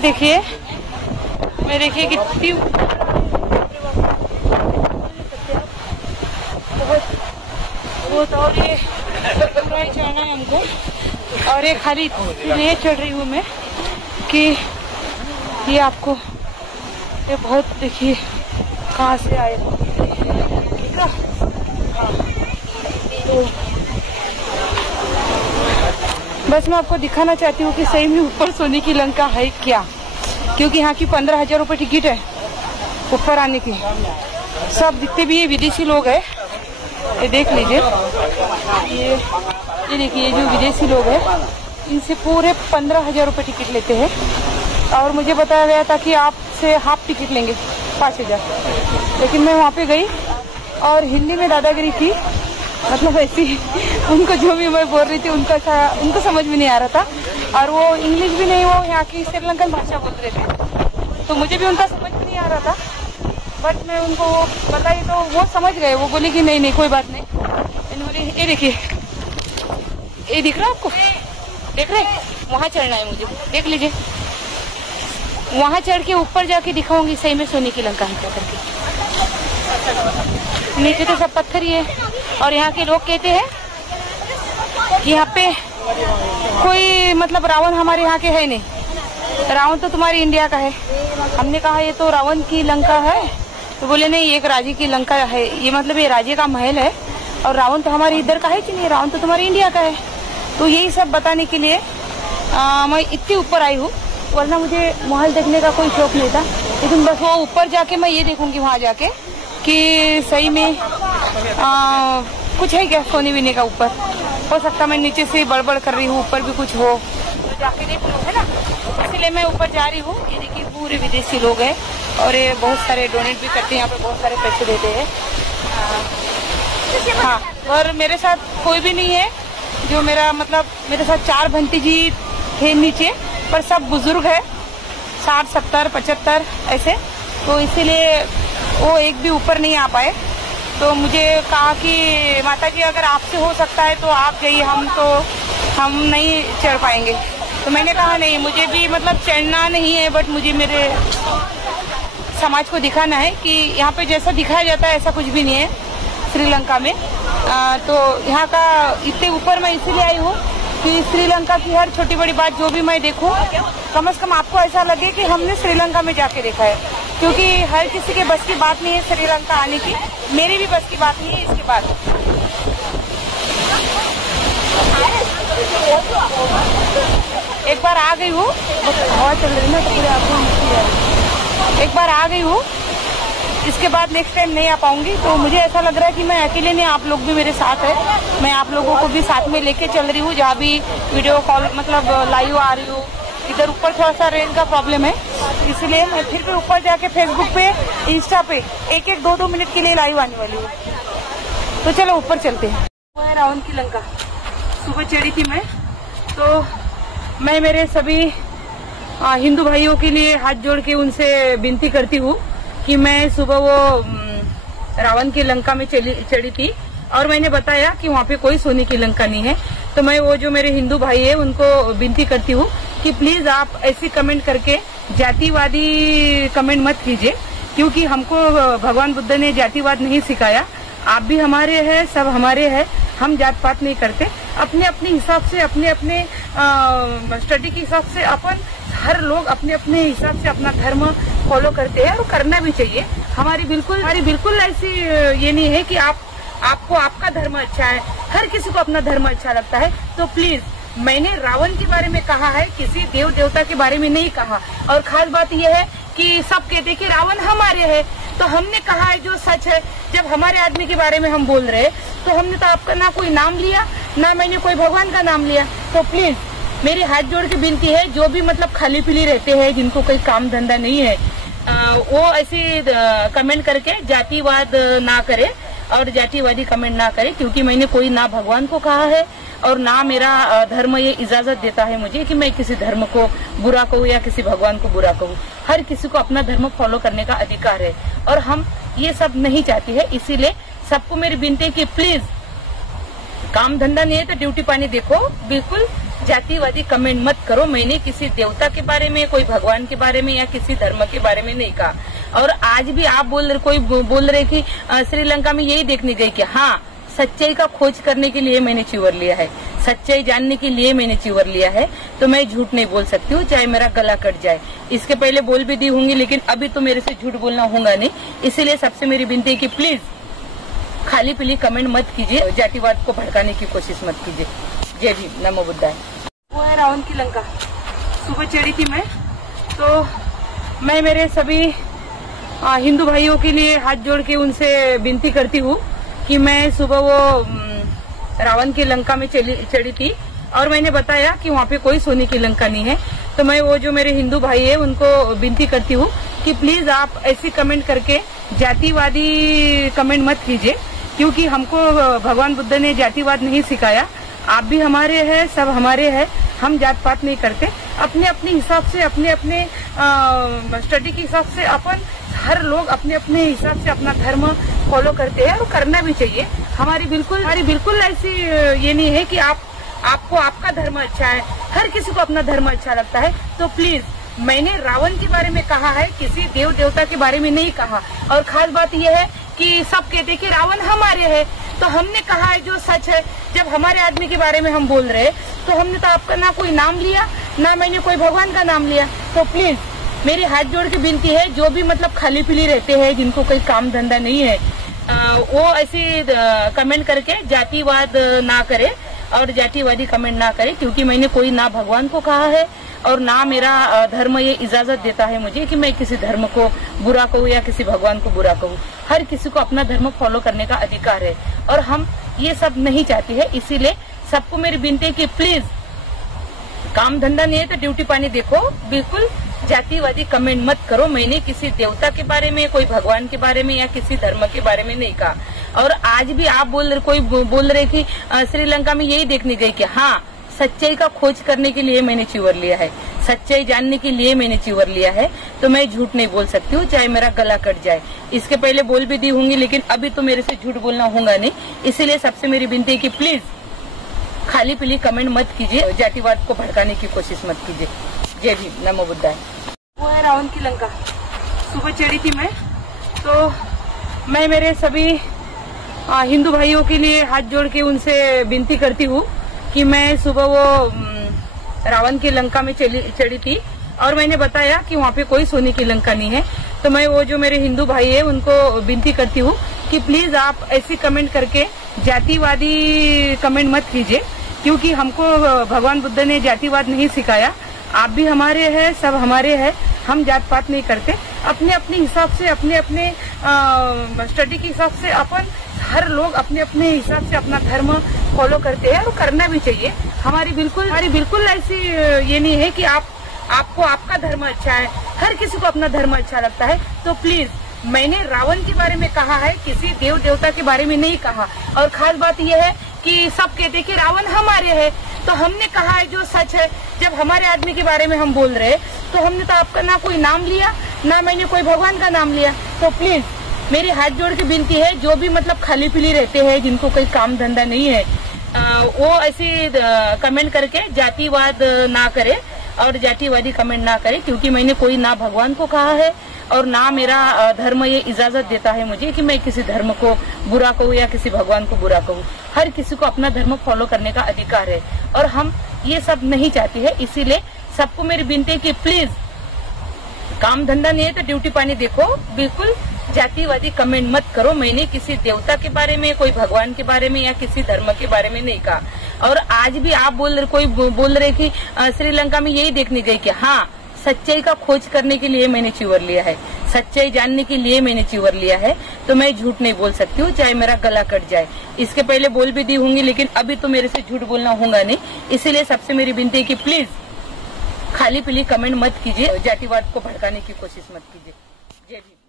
देखिए, मैं देखिए कितनी बहुत, और ये पूरा ही चढ़ना है हमको, और ये खाली इसलिए चढ़ रही हूँ मैं कि ये आपको ये बहुत देखिए कहाँ से आए, ठीक है। तो बस मैं आपको दिखाना चाहती हूँ कि सही में ऊपर सोने की लंका है क्या, क्योंकि यहाँ की 15,000 रुपये टिकट है ऊपर आने की। सब जितने भी ये विदेशी लोग हैं, ये देख लीजिए, ये देखिए, ये जो विदेशी लोग हैं इनसे पूरे 15,000 रुपये टिकट लेते हैं, और मुझे बताया गया था कि आपसे हाफ टिकट लेंगे 5,000। लेकिन मैं वहाँ पे गई और हिंदी में दादागिरी की, मतलब ऐसी उनको जो भी मैं बोल रही थी उनको समझ में नहीं आ रहा था, और वो इंग्लिश भी नहीं, वो यहाँ की श्रीलंकन भाषा बोल रहे थे, तो मुझे भी उनका समझ में नहीं आ रहा था। बट मैं उनको बताई तो वो समझ गए, वो बोले कि नहीं कोई बात नहीं। इन्होंने ये देखिए, ये दिख रहा है आपको, देख रहे, वहाँ चढ़ना है मुझे, देख लीजिए, वहाँ चढ़ के ऊपर जाके दिखाऊंगी सही में सोने की लंका है क्या करके। नीचे तो सब पत्थर ही है, और यहाँ के लोग कहते हैं कि यहाँ पे कोई मतलब रावण हमारे यहाँ के है नहीं, रावण तो तुम्हारी इंडिया का है। हमने कहा ये तो रावण की लंका है, तो बोले नहीं, एक राजे की लंका है, ये मतलब ये राजे का महल है, और रावण तो हमारे इधर का है कि नहीं, रावण तो तुम्हारी इंडिया का है। तो यही सब बताने के लिए मैं इतने ऊपर आई हूँ, वरना मुझे महल देखने का कोई शौक नहीं था। लेकिन बस वो ऊपर जाके मैं ये देखूंगी वहाँ जाके कि सही में कुछ है क्या सोने वीने का ऊपर। हो सकता मैं नीचे से बड़बड़ कर रही हूँ, ऊपर भी कुछ हो तो जाके देख लूँ, है ना। इसलिए मैं ऊपर जा रही हूँ। ये देखिए पूरे विदेशी लोग हैं, और ये बहुत सारे डोनेट भी करते हैं, यहाँ पे बहुत सारे पैसे देते हैं। हाँ, और मेरे साथ कोई भी नहीं है जो मेरा मतलब, मेरे साथ 4 भंती जी थे नीचे, पर सब बुजुर्ग है, 60, 70, 75 ऐसे, तो इसीलिए वो एक भी ऊपर नहीं आ पाए। तो मुझे कहा कि माता जी अगर आपसे हो सकता है तो आप जाइए, हम नहीं चढ़ पाएंगे। तो मैंने कहा नहीं, मुझे भी मतलब चढ़ना नहीं है, बट मुझे मेरे समाज को दिखाना है कि यहाँ पे जैसा दिखाया जाता है ऐसा कुछ भी नहीं है श्रीलंका में। तो यहाँ का इतने ऊपर मैं इसीलिए आई हूँ कि श्रीलंका की हर छोटी बड़ी बात जो भी मैं देखूं, कम से कम आपको ऐसा लगे कि हमने श्रीलंका में जाके देखा है, क्योंकि हर किसी के बस की बात नहीं है श्रीलंका आने की। मेरी भी बस की बात नहीं है इसके बाद। एक बार आ गई हूँ, हवा चल रही ना तो पूरे आपको, एक बार आ गई हूँ, इसके बाद नेक्स्ट टाइम नहीं आ पाऊंगी। तो मुझे ऐसा लग रहा है कि मैं अकेले नहीं, आप लोग भी मेरे साथ है, मैं आप लोगों को भी साथ में लेके चल रही हूँ। जहाँ भी वीडियो कॉल मतलब लाइव आ रही हूँ, इधर ऊपर थोड़ा सा रेंज का प्रॉब्लम है, इसलिए मैं फिर भी ऊपर जाके फेसबुक पे, इंस्टा पे 1-1, 2-2 मिनट के लिए लाइव आने वाली हूँ। तो चलो ऊपर चलते हैं। वो है रावण की लंका, सुबह चढ़ी थी मैं। तो मैं मेरे सभी हिंदू भाइयों के लिए हाथ जोड़ के उनसे विनती करती हूँ कि मैं सुबह वो रावण की लंका में चढ़ी थी, और मैंने बताया कि वहाँ पे कोई सोने की लंका नहीं है। तो मैं वो जो मेरे हिंदू भाई है उनको विनती करती हूँ कि प्लीज आप ऐसी कमेंट करके जातिवादी कमेंट मत कीजिए, क्योंकि हमको भगवान बुद्ध ने जातिवाद नहीं सिखाया। आप भी हमारे हैं, सब हमारे हैं, हम जात पात नहीं करते। अपने अपने हिसाब से, अपने अपने स्टडी के हिसाब से अपन हर लोग अपने अपने हिसाब से अपना धर्म फॉलो करते हैं, और करना भी चाहिए। हमारी बिल्कुल ऐसी ये नहीं है कि आपको आपका धर्म अच्छा है, हर किसी को अपना धर्म अच्छा लगता है। तो प्लीज, मैंने रावण के बारे में कहा है, किसी देव देवता के बारे में नहीं कहा। और खास बात यह है कि सब कहते हैं कि रावण हमारे है, तो हमने कहा है जो सच है। जब हमारे आदमी के बारे में हम बोल रहे हैं, तो हमने तो आपका ना कोई नाम लिया, ना मैंने कोई भगवान का नाम लिया। तो प्लीज मेरी हाथ जोड़ के विनती है, जो भी मतलब खाली पीली रहते हैं, जिनको कोई काम धंधा नहीं है, वो ऐसे कमेंट करके जातिवाद ना करे और जातिवादी कमेंट ना करे, क्योंकि मैंने कोई ना भगवान को कहा है और ना मेरा धर्म ये इजाजत देता है मुझे कि मैं किसी धर्म को बुरा कहूँ या किसी भगवान को बुरा कहूँ। हर किसी को अपना धर्म फॉलो करने का अधिकार है, और हम ये सब नहीं चाहते हैं। इसीलिए सबको मेरी विनती है कि प्लीज, काम धंधा नहीं है तो ड्यूटी पानी देखो, बिल्कुल जातिवादी कमेंट मत करो। मैंने किसी देवता के बारे में, कोई भगवान के बारे में या किसी धर्म के बारे में नहीं कहा। और आज भी आप कोई बोल रहे कि श्रीलंका में यही देखने गई कि हाँ, सच्चाई का खोज करने के लिए मैंने चिवर लिया है, सच्चाई जानने के लिए मैंने चिवर लिया है, तो मैं झूठ नहीं बोल सकती हूँ, चाहे मेरा गला कट जाए। इसके पहले बोल भी दी होंगी, लेकिन अभी तो मेरे से झूठ बोलना होगा नहीं। इसीलिए सबसे मेरी विनती है कि प्लीज खाली पीली कमेंट मत कीजिए, जातिवाद को भड़काने की कोशिश मत कीजिए। जय भीम, नमो बुद्धाय। वो है रावण की लंका। सुबह चढ़ी थी मैं, तो मैं मेरे सभी हिंदू भाइयों के लिए हाथ जोड़ के उनसे विनती करती हूँ कि मैं सुबह वो रावण की लंका में चढ़ी थी और मैंने बताया कि वहाँ पे कोई सोने की लंका नहीं है। तो मैं वो जो मेरे हिंदू भाई है उनको विनती करती हूँ कि प्लीज आप ऐसी कमेंट करके जातिवादी कमेंट मत कीजिए, क्योंकि हमको भगवान बुद्ध ने जातिवाद नहीं सिखाया। आप भी हमारे हैं, सब हमारे हैं, हम जात पात नहीं करते। अपने अपने हिसाब से, अपने अपने स्टडी के हिसाब से अपन हर लोग अपने अपने हिसाब से अपना धर्म फॉलो करते हैं और करना भी चाहिए। हमारी बिल्कुल ऐसी ये नहीं है कि आपको आपका धर्म अच्छा है, हर किसी को अपना धर्म अच्छा लगता है। तो प्लीज, मैंने रावण के बारे में कहा है, किसी देव देवता के बारे में नहीं कहा। और खास बात यह है कि सब कहते हैं कि रावण हमारे है, तो हमने कहा है जो सच है। जब हमारे आदमी के बारे में हम बोल रहे हैं, तो हमने तो आपका ना कोई नाम लिया, ना मैंने कोई भगवान का नाम लिया। तो प्लीज मेरी हाथ जोड़ के विनती है, जो भी मतलब खाली पीली रहते हैं, जिनको कोई काम धंधा नहीं है, वो ऐसे कमेंट करके जातिवाद ना करे और जातिवादी कमेंट ना करे, क्योंकि मैंने कोई ना भगवान को कहा है और ना मेरा धर्म ये इजाजत देता है मुझे कि मैं किसी धर्म को बुरा कहूँ या किसी भगवान को बुरा कहूँ। हर किसी को अपना धर्म फॉलो करने का अधिकार है और हम ये सब नहीं चाहते हैं। इसीलिए सबको मेरी विनती है कि प्लीज, काम धंधा नहीं है तो ड्यूटी पानी देखो, बिल्कुल जातिवादी कमेंट मत करो। मैंने किसी देवता के बारे में, कोई भगवान के बारे में या किसी धर्म के बारे में नहीं कहा। और आज भी आप कोई बोल रहे कि श्रीलंका में यही देखने गई कि हाँ, सच्चाई का खोज करने के लिए मैंने चिवर लिया है, सच्चाई जानने के लिए मैंने चिवर लिया है, तो मैं झूठ नहीं बोल सकती हूँ, चाहे मेरा गला कट जाए। इसके पहले बोल भी दी होंगी, लेकिन अभी तो मेरे से झूठ बोलना होगा नहीं। इसीलिए सबसे मेरी विनती है कि प्लीज खाली पीली कमेंट मत कीजिए, जातिवाद को भड़काने की कोशिश मत कीजिए। जय भीम, नमो बुद्धाय। वो है रावण की लंका। सुबह चढ़ी थी मैं, तो मैं मेरे सभी हिंदू भाइयों के लिए हाथ जोड़ के उनसे विनती करती हूँ कि मैं सुबह वो रावण की लंका में चढ़ी थी और मैंने बताया कि वहाँ पे कोई सोने की लंका नहीं है। तो मैं वो जो मेरे हिंदू भाई है उनको विनती करती हूँ कि प्लीज आप ऐसी कमेंट करके जातिवादी कमेंट मत कीजिए, क्योंकि हमको भगवान बुद्ध ने जातिवाद नहीं सिखाया। आप भी हमारे हैं, सब हमारे हैं, हम जात पात नहीं करते। अपने अपने हिसाब से, अपने अपने स्टडी के हिसाब से अपन हर लोग अपने अपने हिसाब से अपना धर्म फॉलो करते हैं और करना भी चाहिए। हमारी बिल्कुल ऐसी ये नहीं है कि आपको आपका धर्म अच्छा है, हर किसी को अपना धर्म अच्छा लगता है। तो प्लीज, मैंने रावण के बारे में कहा है, किसी देव देवता के बारे में नहीं कहा। और खास बात यह है कि सब कहते हैं कि रावण हमारे है, तो हमने कहा है जो सच है। जब हमारे आदमी के बारे में हम बोल रहे हैं, तो हमने तो आपका ना कोई नाम लिया, ना मैंने कोई भगवान का नाम लिया। तो प्लीज मेरी हाथ जोड़ के विनती है, जो भी मतलब खाली पीली रहते हैं, जिनको कोई काम धंधा नहीं है, वो ऐसे कमेंट करके जातिवाद ना करे और जातिवादी कमेंट ना करे, क्योंकि मैंने कोई ना भगवान को कहा है और ना मेरा धर्म ये इजाजत देता है मुझे कि मैं किसी धर्म को बुरा कहूँ या किसी भगवान को बुरा कहूँ। हर किसी को अपना धर्म फॉलो करने का अधिकार है और हम ये सब नहीं चाहते हैं। इसीलिए सबको मेरी विनती है कि प्लीज, काम धंधा नहीं है तो ड्यूटी पानी देखो, बिल्कुल जातिवादी कमेंट मत करो। मैंने किसी देवता के बारे में, कोई भगवान के बारे में या किसी धर्म के बारे में नहीं कहा। और आज भी आप कोई बोल रहे कि श्रीलंका में यही देखने गई कि हाँ, सच्चाई का खोज करने के लिए मैंने चिवर लिया है, सच्चाई जानने के लिए मैंने चिवर लिया है, तो मैं झूठ नहीं बोल सकती हूँ, चाहे मेरा गला कट जाए। इसके पहले बोल भी दी होंगी, लेकिन अभी तो मेरे से झूठ बोलना होगा नहीं। इसीलिए सबसे मेरी विनती है कि प्लीज खाली पीली कमेंट मत कीजिए, जातिवाद को भड़काने की कोशिश मत कीजिए। जय भीम।